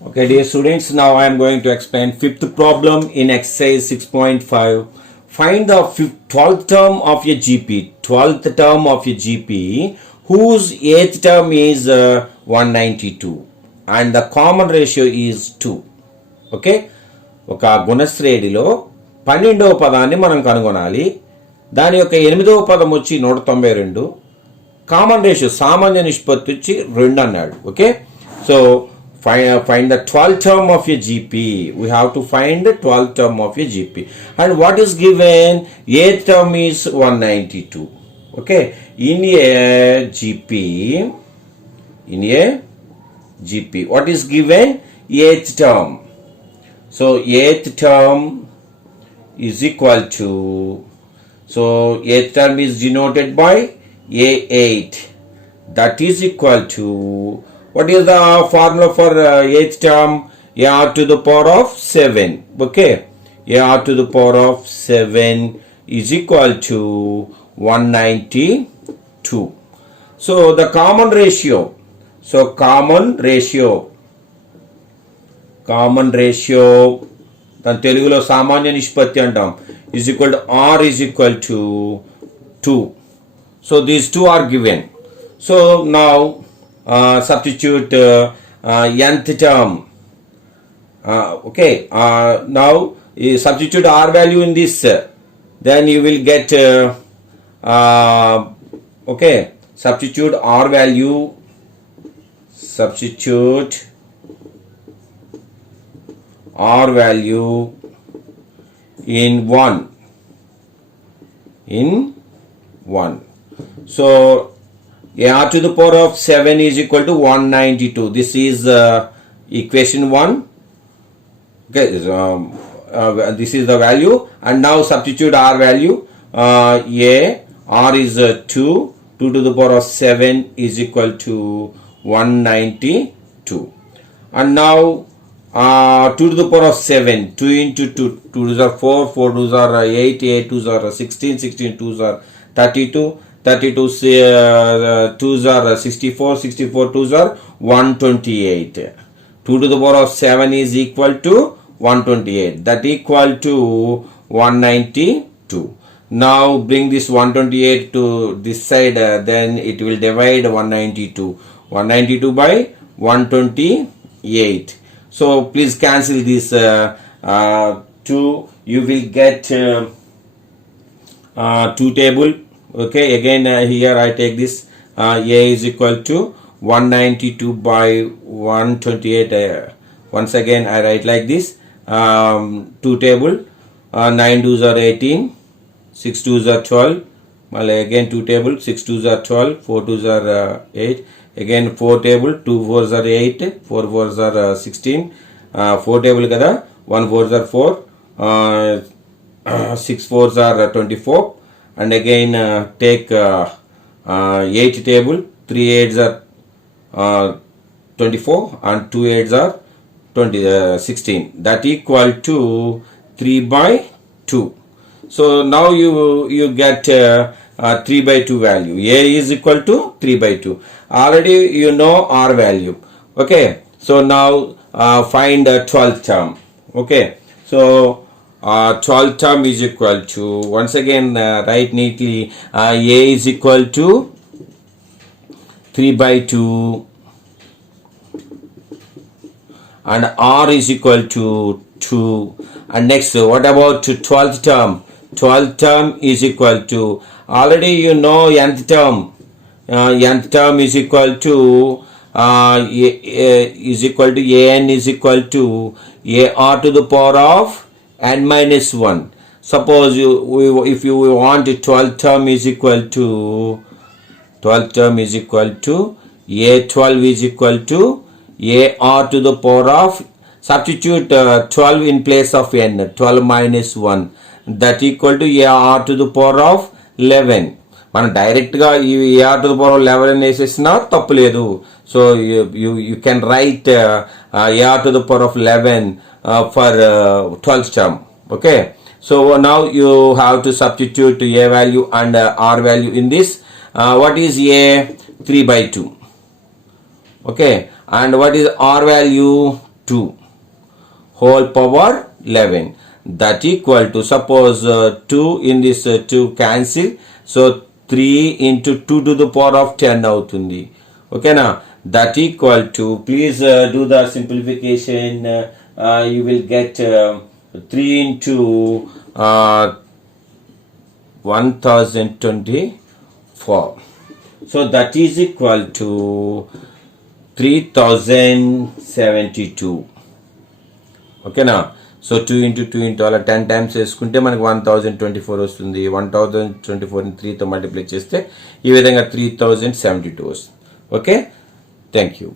Okay, dear students, now I am going to explain fifth problem in exercise 6.5. Find the 12th term of a GP, 12th term of a GP whose 8th term is 192 and the common ratio is 2. Okay, ఒక గుణశ్రేణిలో 12వ పదాన్ని మనం కనుగొనాలి. దాని యొక్క 8వ పదం వచ్చి 192, common ratio సామాన్య నిష్పత్తి వచ్చి 2 అన్నాడు. Okay, so find the 12th term of a GP. We have to find the 12th term of a GP. And what is given? 8th term is 192. Okay, in a GP, what is given? 8th term. So 8th term is equal to, so 8th term is denoted by A8. That is equal to, what is the formula for 8th term? A to the power of 7. Okay, A to the power of 7 is equal to 192. So the common ratio. So common ratio. దాని తెలుగులో సామాన్య నిష్పత్తి అంటాం. Is equal to R is equal to 2. So these two are given. So now substitute nth term. Okay, now substitute R value in this, then you will get okay, substitute R value, in 1. So A to the power of 7 is equal to 192. This is equation 1. Okay, this is the value, and now substitute R value. R is 2. 2 to the power of 7 is equal to 192. And now 2 to the power of 7. 2 into 2. 2 2s are 4. 4 2s are 8. 8 2s are 16. 16 2s are 32. 32 2s are 64, 64 2s are 128. 2 to the power of 7 is equal to 128. That equal to 192. Now bring this 128 to this side, then it will divide 192. 192 by 128. So please cancel this 2. You will get 2 table. Okay, again here I take this A is equal to 192 by 128. Once again I write like this, 2 table, 9 2s are 18, 6 2s are 12, well, again 2 table, 6 2s are 12, 4 2s are 8, again 4 table, 2 4s are 8, 4 4s are 16, 4 table kada, 1 4s are 4, 6 4s are 24. And again take 8 table, 3 8s are 24 and 2 8s are 16. That equal to 3 by 2. So now you get 3 by 2 value. A is equal to 3 by 2. Already you know R value. Okay, so now find the 12th term. Okay, so 12th term is equal to, once again write neatly, A is equal to 3 by 2 and R is equal to 2. And next, what about 12th term? 12th term is equal to, already you know nth term. Nth term is equal to AN is equal to AR to the power of n minus 1. Suppose if you want 12th term is equal to A12 is equal to AR to the power of, substitute 12 in place of n, 12 minus 1, that equal to AR to the power of 11. మనం డైరెక్ట్గా ఈ AR to the power of 11 వేసేసినా తప్పు లేదు. So you can write AR to the power of 11 for 12th term. Okay, so now you have to substitute A value and R value in this. What is A? 3 by 2. Okay, and what is R value? 2 whole power 11, that equal to, suppose 2 in this 2 cancel, so 3 into 2 to the power of 10 అవుతుంది. ఓకేనా, that equal to, please do the simplification, you will get 3 into 1024, so that is equal to 3072. ఓకేనా, so 2 into 2 into అలా 10 times వేసుకుంటే మనకి 1024 వస్తుంది. 1024ని 3తో multiply చేస్తే ఈ విధంగా 3072 వస్తుంది. Okay, thank you.